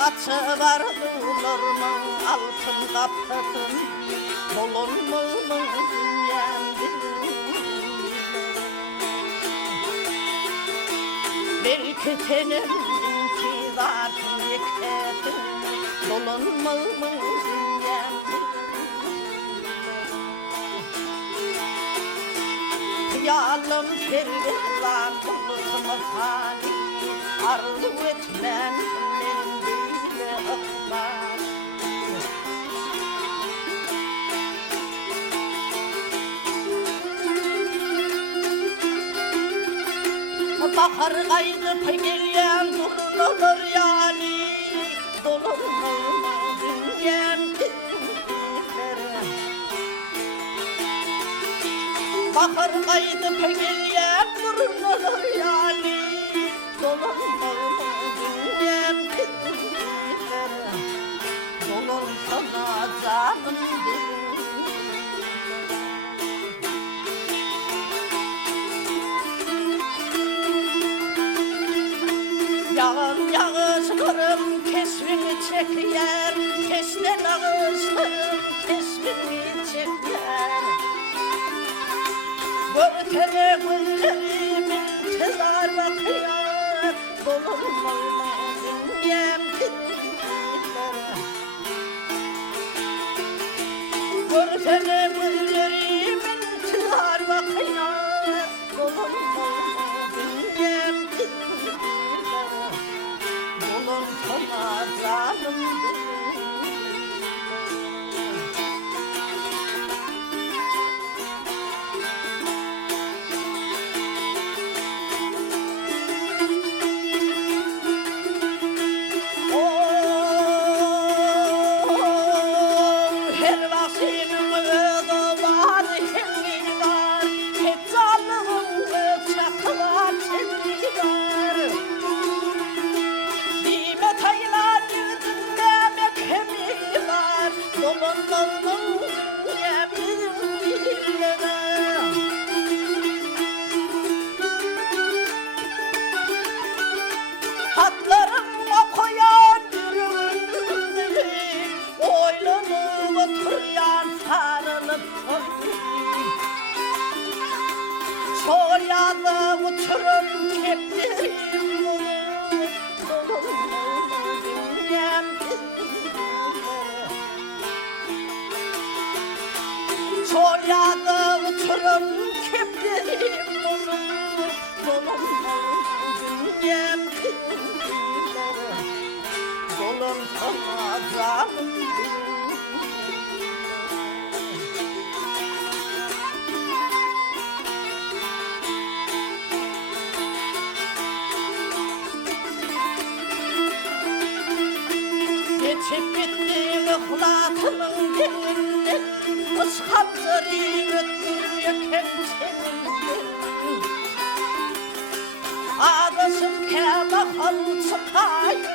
Açı var bulurmun altın kapıdın bulunmumun belki senin intizarın yıkadın bulunmumun Yalım sergilan bulutma fani arzu etmen mendile akbar Bahar kaydı pegilyen durulur yani dolunur dünyem Bahar kaydı pegilyen durulur yani dolunur dünyem dolun sana canım Yağın yağışlarım kesbini çeker Keslen ağışlarım kesbini çeker Görtene gözlerimin tezar bakıyor Dolunmazın yemkinler Görtene gözlerimin tezar bakıyor Dolunmazın yemkinler Dolun sana canım Hatlarım okuyan yüründü Oylanıp oturuyan sarılıp Soyadı uçurum keplerim Soyadı uçurum keplerim Dolun sana canım Geçip gitti ıhlatının dilinden Iskapları öttürürken senindir Ağlasın kâba halı çıkayım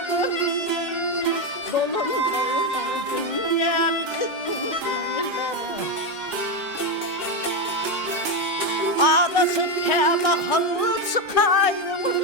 Ağlasın kâba halı çıkayım